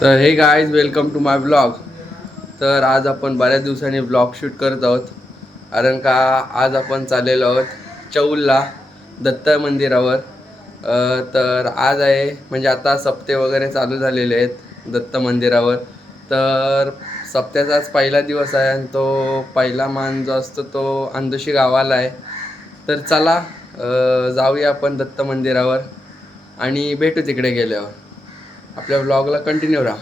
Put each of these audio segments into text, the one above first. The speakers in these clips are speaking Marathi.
तर हे guys welcome to my blog. तर आज आपण बऱ्याच दिवसांनी ब्लॉग शूट करत आहोत, कारण का आज आपण चाललेलो आहोत चौलला दत्त मंदिरावर. तर आज आहे म्हणजे आता सप्ते वगैरे चालू झालेले आहेत दत्त मंदिरावर. तर सप्त्याचाच पहिला दिवस आहे आणि तो पहिला मान जो असतो तो अंदोशी गावाला आहे. तर चला जाऊया आपण दत्त मंदिरावर आणि भेटू तिकडे गेल्यावर. आपल्या ब्लॉगला कंटिन्यू राहा.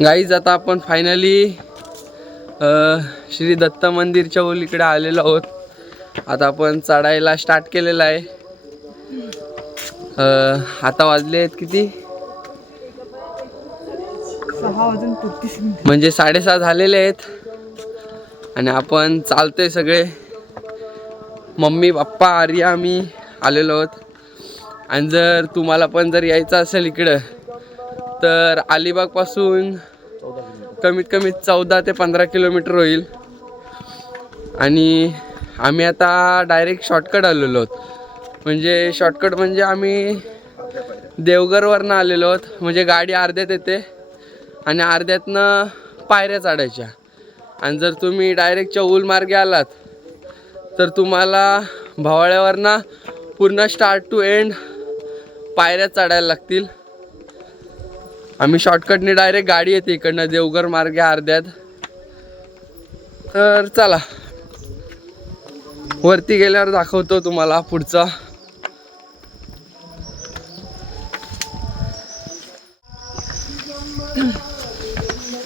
गाईज आता आपण फायनली श्री दत्त मंदिरच्या ओलीकडे आलेलो आहोत. आता आपण चढायला स्टार्ट केलेला आहे. आता वाजले आहेत किती, 6:33 म्हणजे 6:30 झालेले आहेत आणि आपण चालतोय सगळे. मम्मी पप्पा आर्या मी आलेलो आहोत. आणि जर तुम्हाला पण जर यायचं असेल इकडं तर अलिबागपासून कमीत कमी 14 ते 15 किलोमीटर होईल. आणि आम्ही आता डायरेक्ट शॉर्टकट आलेलो आहोत. म्हणजे शॉर्टकट म्हणजे आम्ही देवगरवरनं आलेलो आहोत. म्हणजे गाडी अर्ध्यात येते आणि अर्ध्यातनं पायऱ्या चढायच्या. आणि जर तुम्ही डायरेक्ट चौल मार्गे आलात तर तुम्हाला भवाळ्यावरनं पूर्ण स्टार्ट टू एंड पायऱ्या चढायला लागतील. आम्ही शॉर्टकटने डायरेक्ट गाडी येते इकडनं देवघर मार्गे अर्ध्यात. तर चला वरती गेल्यावर दाखवतो तुम्हाला पुढचा.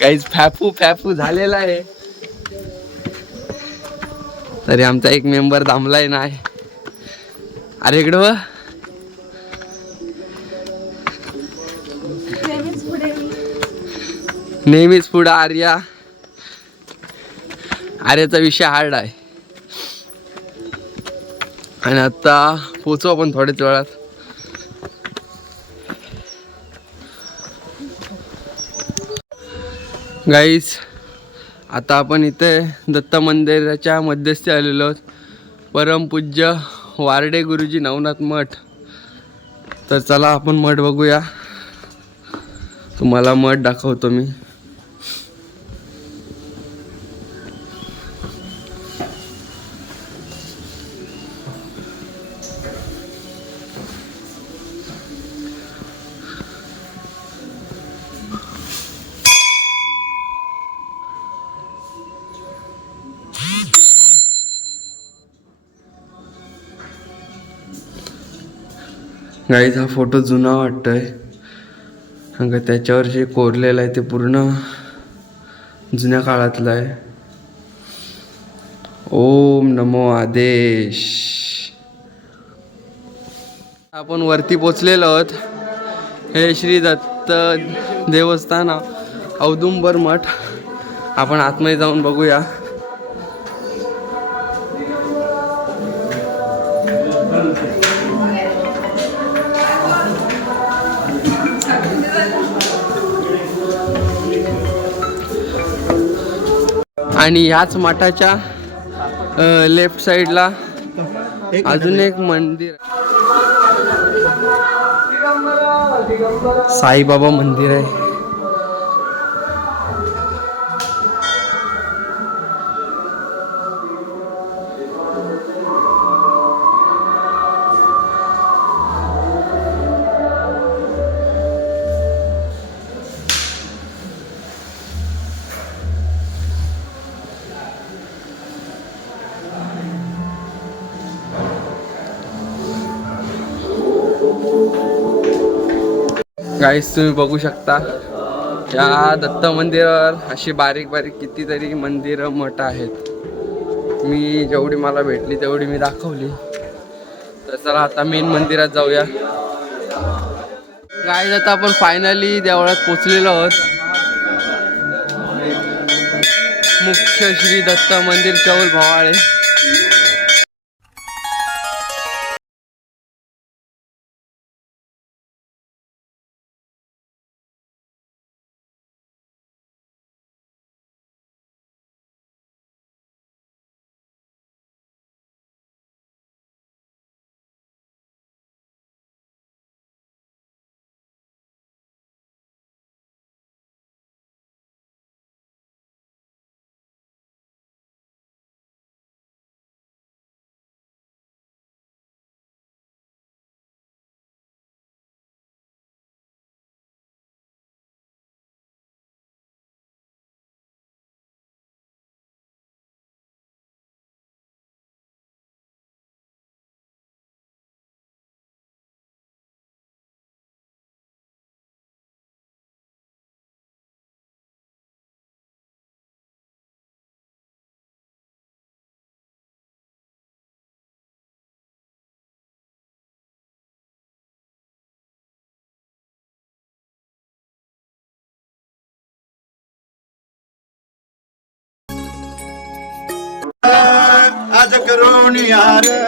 काहीच फॅफू फॅफू झालेला आहे. तरी आमचा एक मेंबर थांबलाय नाही. अरे इकडं व नेहमीच पुढं आर्या. आर्याचा विषय हार्ड आहे आणि आता पोचू आपण थोड्याच वेळात. गाईस आता आपण इथे दत्त मंदिराच्या मध्यस्थी आलेलो आहोत. परमपूज्य वारडे गुरुजी नवनाथ मठ. तर चला आपण मठ बघूया. तुम्हाला मठ दाखवतो मी. गाईज हा फोटो जुना वाटतोय, कारण का त्याच्यावर जे कोरलेलं आहे ते पूर्ण जुन्या काळातलं आहे. ओम नमो आदेश. आपण वरती पोचलेलो आहोत. हे श्री दत्त देवस्थान औदुंबर मठ. आपण आतमध्ये जाऊन बघूया. आणि याच मठाच्या लेफ्ट साइडला अजून एक मंदिर, साईबाबा मंदिर आहे. गाईस तुम्ही बघू शकता या दत्त मंदिरावर अशी बारीक बारीक कितीतरी मंदिरं मठ आहेत. मी जेवढी मला भेटली तेवढी मी दाखवली. तर चला आता मेन मंदिरात जाऊया. गाईस आता आपण फायनली देवळात पोचलेलो आहोत. मुख्य श्री दत्त मंदिर चौल भवाळे. आज करोनी आरती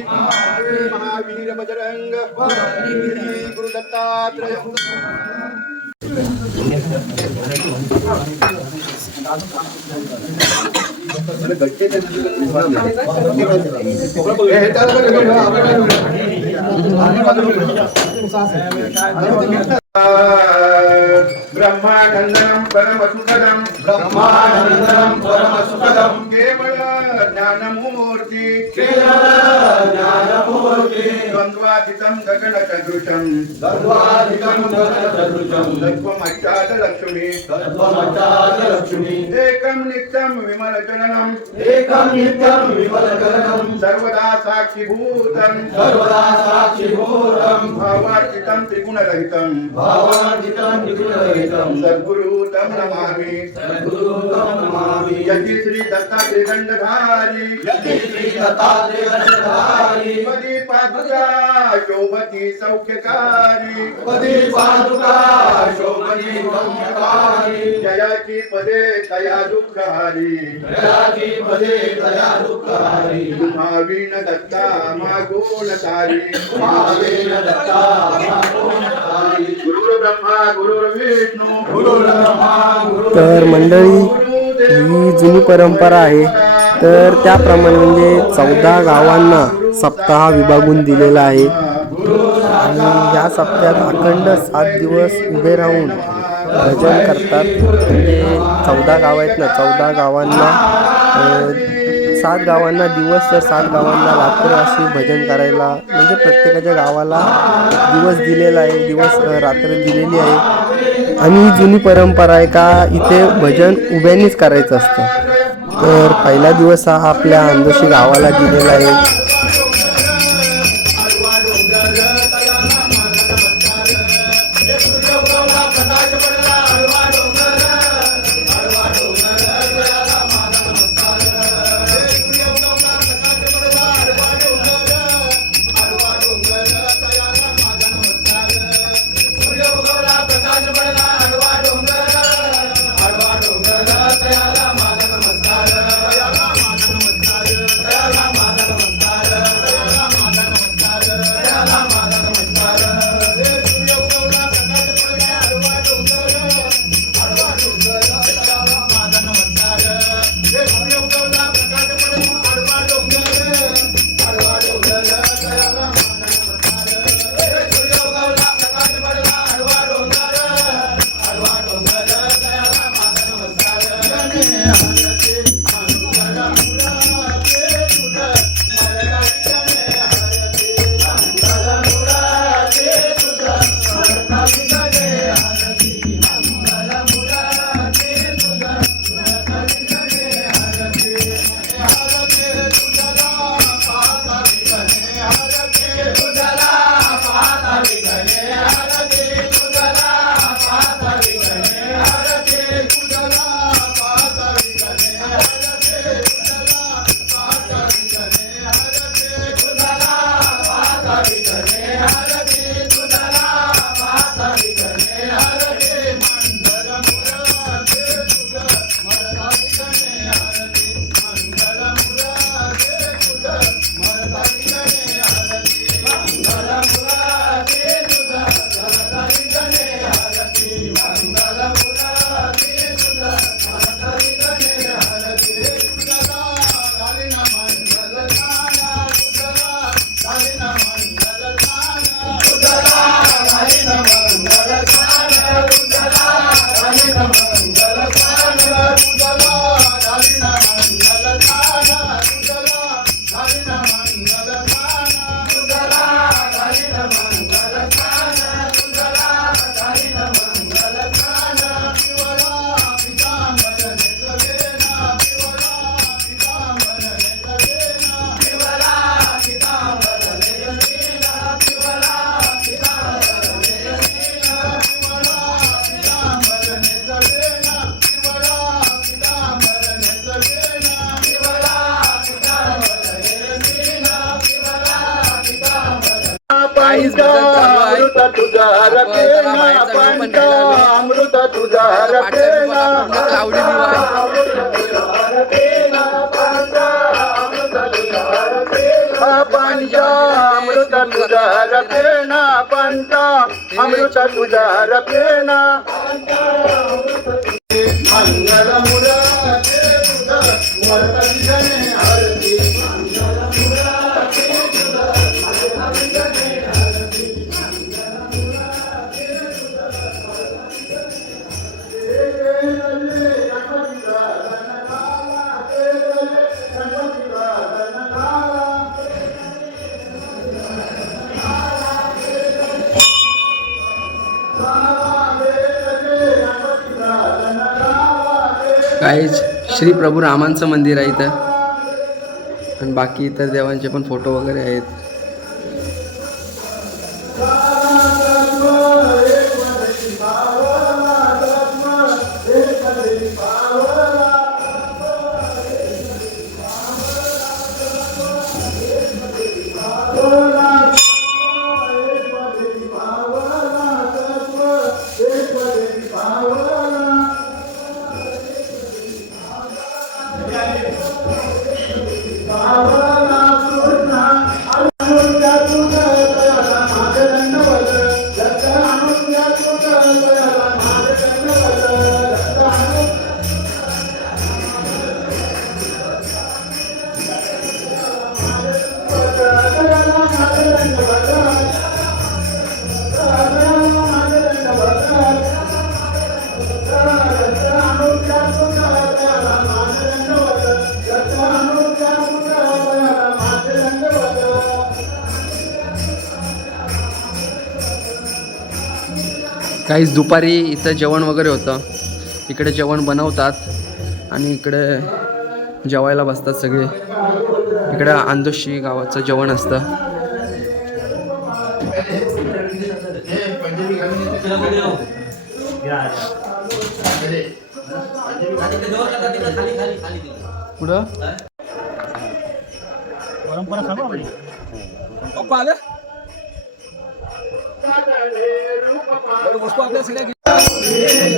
महावीर बजरंग श्री गुरु दत्तात्रय ब्रह्मानंदनं परमसुखदं केवल ज्ञानमूर्ति द्वन्द्वातीतं गगनसदृशं तत्त्वमच्चादलक्ष्मी एकं नित्यं विमलचलनं सर्वदा साक्षीभूतं भावार्चितं त्रिगुणरहितं सद्गुरु तं नमामि यति श्री दत्तात्रेय दंडधारी पदी पादुका शोभती सौख्यकारी जयाची पदे तया दुःखहारी तुम्हावीन दत्ता मागोन तारी गुरु ब्रह्मा गुरु विष्णू तर मंडळी ही जुनी परंपरा आहे. तर त्याप्रमाणे म्हणजे 14 गावांना सप्ताह विभागून दिलेला आहे आणि या सप्त्यात अखंड 7 दिवस उभे राहून भजन करतात. म्हणजे 14 गाव आहेत ना, 14 गावांना 7 गावांना दिवस तर 7 गावांना रात्र अशी भजन करायला म्हणजे प्रत्येकाच्या गावाला दिवस दिलेला आहे, दिवस रात्र दिलेली आहे. आणि ही जुनी परंपरा आहे का इथे भजन उभ्यानीच करायचं असतं. तर पहिला दिवस हा आपल्या अंदोशी गावाला दिलेला आहे. अमृत तुझा रखेना पंचा अमृत तुझा रखेना पाणी पंचा अमृत तुझा रपेना पंचा अमृत तुझा रपेना मंगल मुरारी तुझा वर्तने आरती काहीच श्री प्रभू रामांचं मंदिर आहे इथं आणि बाकी इतर देवांचे पण फोटो वगैरे आहेत. काहीच दुपारी इथं जेवण वगैरे होतं. इकडे जेवण बनवतात आणि इकडे जेवायला बसतात सगळे. इकडे आंदोशी गावाचं जेवण असतं. पुढं पप्पा आलं वस्तू आपल्या सगळ्या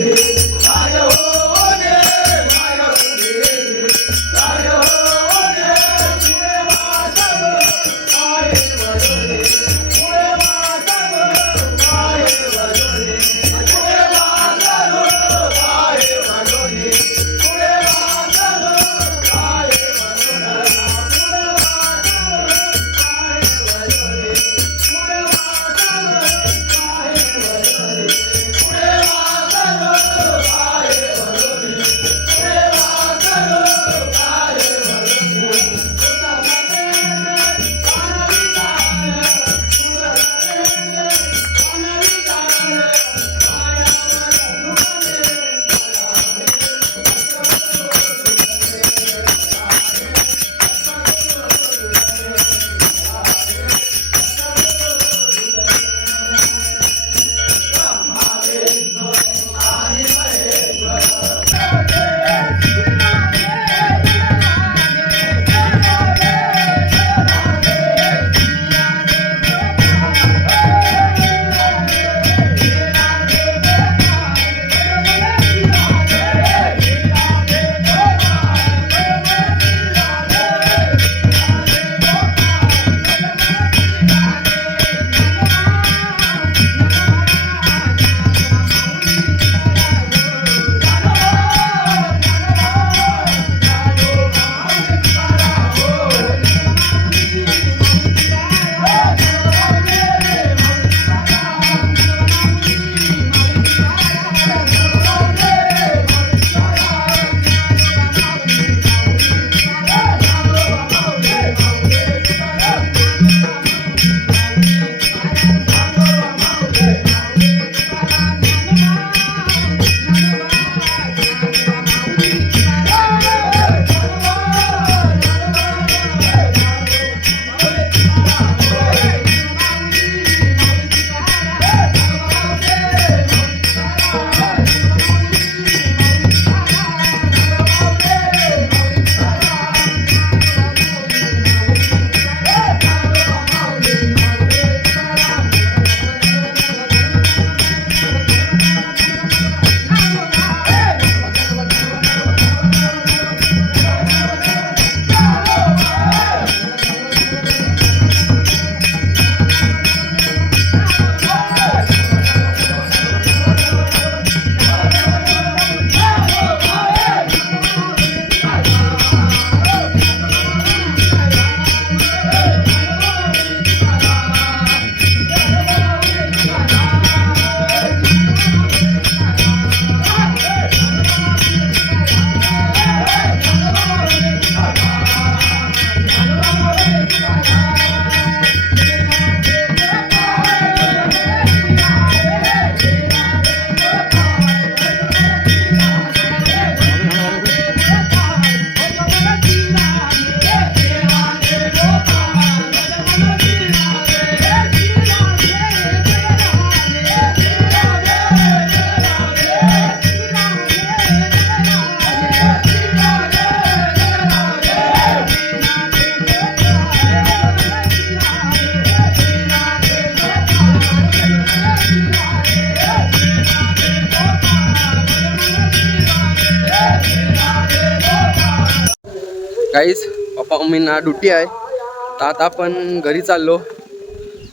काहीच पप्पा मम्मींना ड्युटी आहे, तर आता आपण घरी चाललो.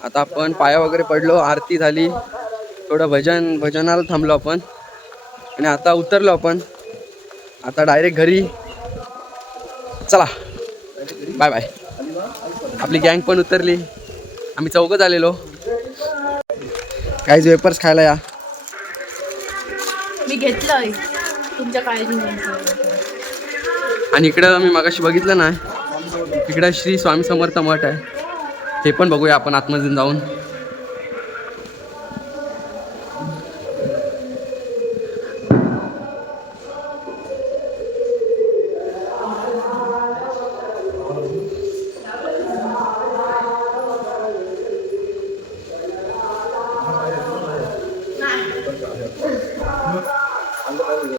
आता आपण पाया वगैरे पडलो, आरती झाली, थोडं भजनाला थांबलो आपण आणि आता उतरलो आपण. आता डायरेक्ट घरी. चला बाय बाय. आपली गँग पण उतरली, आम्ही चौघच आलेलो. काहीच वेपर्स खायला या. मी घेतलंय तुमच्या काळजी. आणि इकडं मी मगाशी बघितलं ना, इकडं श्री स्वामी समर्थ मठ आहे, ते पण बघूया आपण आतमध्ये जाऊन.